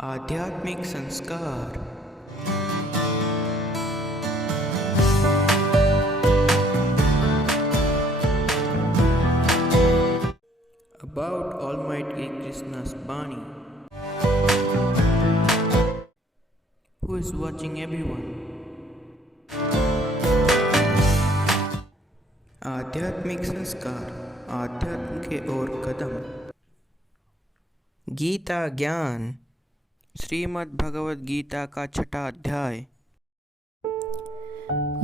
आध्यात्मिक संस्कार। About Almighty Krishna's Bani. Who is watching everyone? आध्यात्मिक संस्कार, आध्यात्म के ओर कदम। गीता ज्ञान, श्रीमद् भगवद गीता का 6वां अध्याय।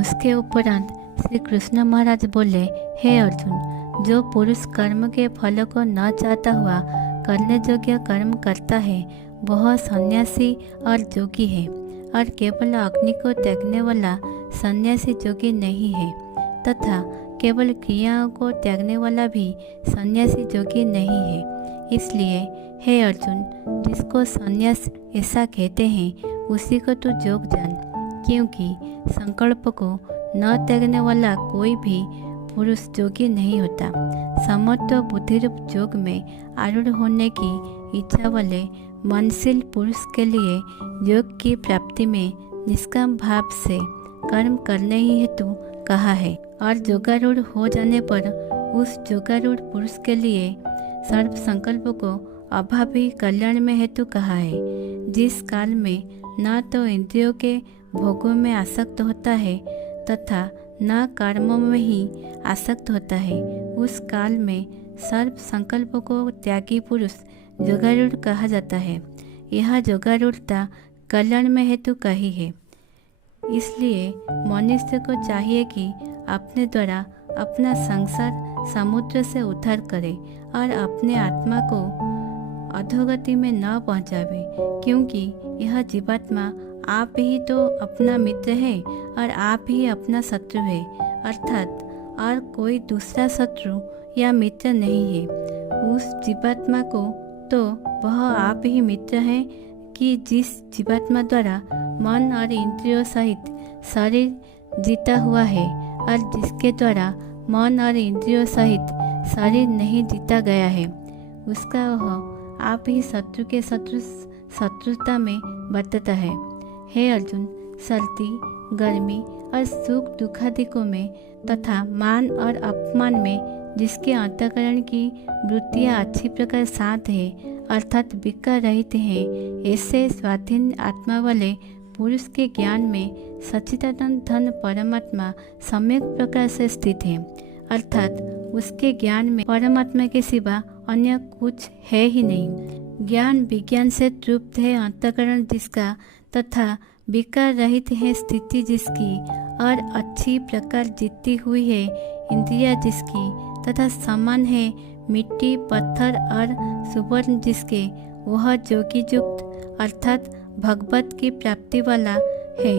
उसके उपरांत श्री कृष्ण महाराज बोले, हे अर्जुन, जो पुरुष कर्म के फल को न चाहता हुआ करने योग्य कर्म करता है वह सन्यासी और जोगी है, और केवल अग्नि को त्यागने वाला सन्यासी जोगी नहीं है, तथा केवल क्रियाओं को त्यागने वाला भी सन्यासी जोगी नहीं है। इसलिए हे अर्जुन, जिसको सन्यास ऐसा कहते हैं उसी को तू जोग जान, क्योंकि संकल्प को न त्यागने वाला कोई भी पुरुष जोगी नहीं होता। समत्व बुद्धिरूप जोग में आरूढ़ होने की इच्छा वाले मनशील पुरुष के लिए योग की प्राप्ति में निष्काम भाव से कर्म करने ही हेतु कहा है, और योगारूढ़ हो जाने पर उस योगारूढ़ पुरुष के लिए सर्व संकल्प को अभावी कल्याण में हेतु कहा है। जिस काल में न तो इंद्रियों के भोगों में आसक्त होता है तथा न कर्मों में ही आसक्त होता है, उस काल में सर्व संकल्प को त्यागी पुरुष योगारूढ़ कहा जाता है। यह योगारूढ़ता कल्याण में हेतु कही है। इसलिए मनुष्य को चाहिए कि अपने द्वारा अपना संसार समुद्र से उद्धार करे और अपने आत्मा को अधोगति में न पहुंचावे, क्योंकि यह जीवात्मा आप ही तो अपना मित्र है और आप ही अपना शत्रु है, अर्थात और कोई दूसरा शत्रु या मित्र नहीं है। उस जीवात्मा को तो वह आप ही मित्र है कि जिस जीवात्मा द्वारा मन और इंद्रियों सहित शरीर जीता हुआ है, और जिसके द्वारा मन और इंद्रियों सहित शरीर नहीं जीता गया है, उसका वह आप ही शत्रु के शत्रुता में बरतता है। हे अर्जुन, सर्दी, गर्मी और सुख दुखादिकों में तथा मान और अपमान में जिसके अंतःकरण की वृत्तियाँ अच्छी प्रकार शांत है, अर्थात विकार रहित है, ऐसे स्वाधीन आत्मा वाले पुरुष के ज्ञान में सच्चिदानंद धन परमात्मा सम्यक प्रकार से स्थित है, अर्थात उसके ज्ञान में परमात्मा के सिवा अन्य कुछ है ही नहीं। ज्ञान विज्ञान से तृप्त है अंतःकरण जिसका, तथा विकार रहित है स्थिति जिसकी, और अच्छी प्रकार जीती हुई है इंद्रिया जिसकी, तथा समान है मिट्टी, पत्थर और सुवर्ण जिसके, वह जोगी युक्त अर्थात भगवत की प्राप्ति वाला है,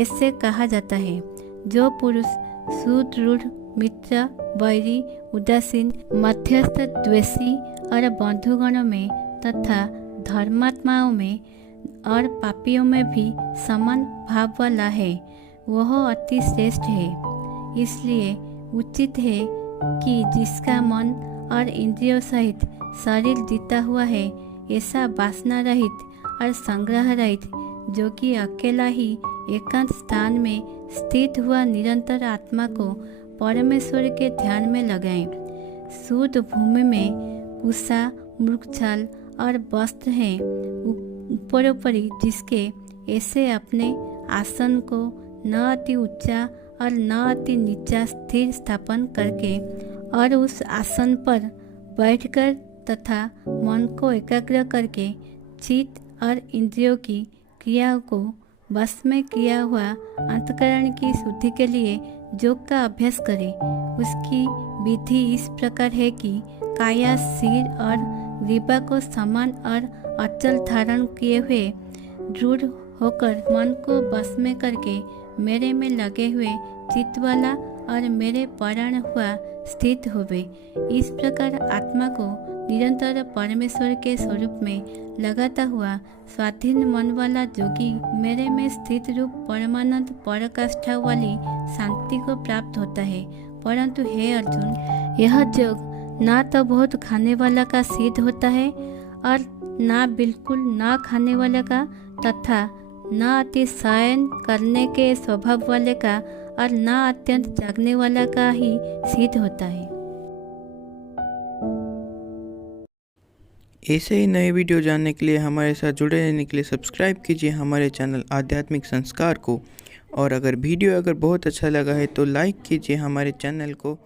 ऐसे कहा जाता है। जो पुरुष सुदृढ़ मित्र, वैरी, उदासीन, मध्यस्थ, द्वेषी और बंधुगणों में तथा धर्मात्माओं में और पापियों में भी समान भाव वाला है, वह अति श्रेष्ठ है। इसलिए उचित है कि जिसका मन और इंद्रियों सहित शरीर जीता हुआ है, ऐसा वासना रहित और संग्रह रहित, जो कि अकेला ही एकांत स्थान में स्थित हुआ निरंतर आत्मा को परमेश्वर के ध्यान में लगाएं। शुद्ध भूमि में कुशा, मृगछाल और वस्त्र हैं, ऊपरोपरि जिसके, ऐसे अपने आसन को न अति ऊंचा और न अति नीचा स्थिर स्थापन करके और उस आसन पर बैठकर तथा मन को एकाग्र करके चित्त और इंद्रियों की क्रियाओं को बस में किया हुआ अंतःकरण की शुद्धि के लिए योग का अभ्यास करें। उसकी विधि इस प्रकार है कि काया, सिर और ग्रीवा को समान और अचल धारण किए हुए दृढ़ होकर मन को बस में करके मेरे में लगे हुए चित्त वाला और मेरे परायण हुआ स्थित होवे। इस प्रकार आत्मा को निरंतर परमेश्वर के स्वरूप में लगाता हुआ स्वाधीन मन वाला जोगी मेरे में स्थित रूप परमानंद पराकाष्ठा वाली शांति को प्राप्त होता है। परंतु हे अर्जुन, यह योग ना तो बहुत खाने वाला का सिद्ध होता है और ना बिल्कुल ना खाने वाले का तथा न अति शयन करने के स्वभाव वाले का और न अत्यंत जागने वाला का ही सिद्ध होता है। ऐसे ही नए वीडियो जानने के लिए हमारे साथ जुड़े रहने के लिए सब्सक्राइब कीजिए हमारे चैनल आध्यात्मिक संस्कार को। और अगर वीडियो बहुत अच्छा लगा है तो लाइक कीजिए हमारे चैनल को।